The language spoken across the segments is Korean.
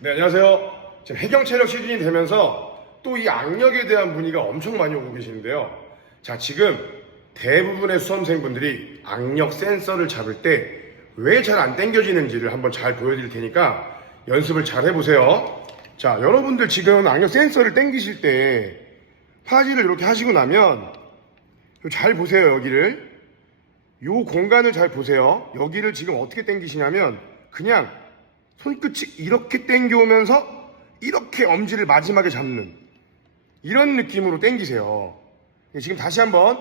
네, 안녕하세요. 지금 해경체력 시즌이 되면서 또 이 악력에 대한 문의가 엄청 많이 오고 계시는데요. 자, 지금 대부분의 수험생분들이 악력 센서를 잡을 때 왜 잘 안 당겨지는지를 한번 잘 보여드릴 테니까 연습을 잘 해보세요. 자, 여러분들 지금 악력 센서를 당기실 때 파지를 이렇게 하시고 나면 잘 보세요, 여기를. 요 공간을 잘 보세요. 여기를 지금 어떻게 당기시냐면 그냥 손끝이 이렇게 당겨오면서 이렇게 엄지를 마지막에 잡는 이런 느낌으로 당기세요. 지금 다시 한번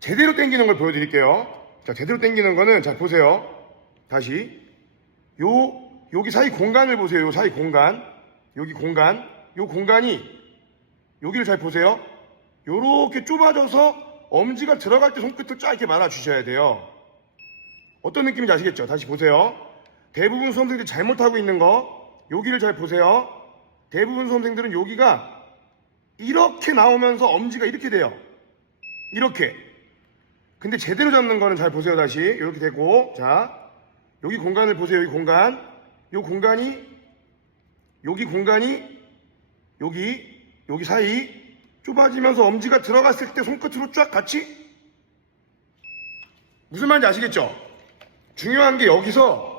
제대로 당기는 걸 보여드릴게요. 자, 제대로 당기는 거는 자 보세요. 다시 요 여기 사이 공간을 보세요. 요 사이 공간 여기 공간 요 공간이 여기를 잘 보세요. 요렇게 좁아져서 엄지가 들어갈 때 손끝을 쫙 이렇게 말아 주셔야 돼요. 어떤 느낌인지 아시겠죠? 다시 보세요. 대부분 수험생들이 잘못하고 있는 거 여기를 잘 보세요. 대부분 수험생들은 여기가 이렇게 나오면서 엄지가 이렇게 돼요. 이렇게. 근데 제대로 잡는 거는 잘 보세요. 다시 이렇게 되고 자 여기 공간을 보세요. 여기 공간. 요 공간이 여기 공간이 여기 여기 사이 좁아지면서 엄지가 들어갔을 때 손끝으로 쫙 같이 무슨 말인지 아시겠죠? 중요한 게 여기서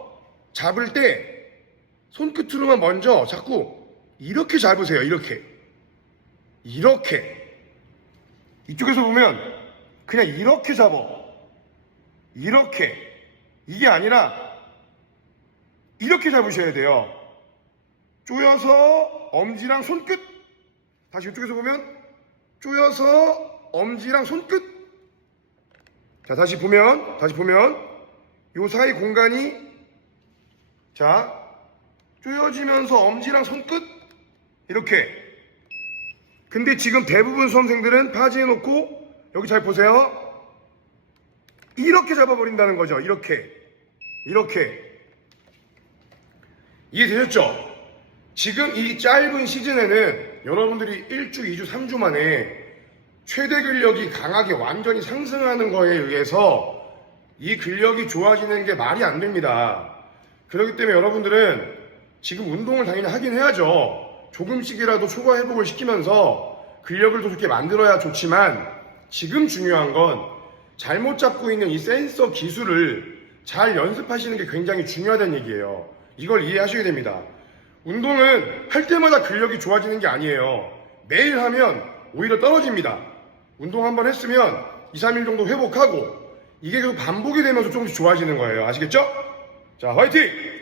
잡을 때 손끝으로만 먼저 자꾸 이렇게 잡으세요. 이렇게. 이렇게. 이쪽에서 보면 그냥 이렇게 잡어. 이렇게. 이게 아니라 이렇게 잡으셔야 돼요. 쪼여서 엄지랑 손끝. 다시 이쪽에서 보면 쪼여서 엄지랑 손끝. 자, 다시 보면, 다시 보면, 요 사이 공간이, 자, 쪼여지면서 엄지랑 손끝, 이렇게. 근데 지금 대부분 수험생들은 파지해 놓고, 여기 잘 보세요. 이렇게 잡아버린다는 거죠. 이렇게. 이렇게. 이해되셨죠? 지금 이 짧은 시즌에는 여러분들이 1주, 2주, 3주 만에 최대 근력이 강하게 완전히 상승하는 거에 의해서 이 근력이 좋아지는 게 말이 안 됩니다. 그렇기 때문에 여러분들은 지금 운동을 당연히 하긴 해야죠. 조금씩이라도 초과 회복을 시키면서 근력을 더 좋게 만들어야 좋지만 지금 중요한 건 잘못 잡고 있는 이 센서 기술을 잘 연습하시는 게 굉장히 중요하다는 얘기예요. 이걸 이해하셔야 됩니다. 운동은 할 때마다 근력이 좋아지는 게 아니에요. 매일 하면 오히려 떨어집니다. 운동 한번 했으면 2, 3일 정도 회복하고 이게 계속 반복이 되면서 조금씩 좋아지는 거예요. 아시겠죠? 자, 화이팅!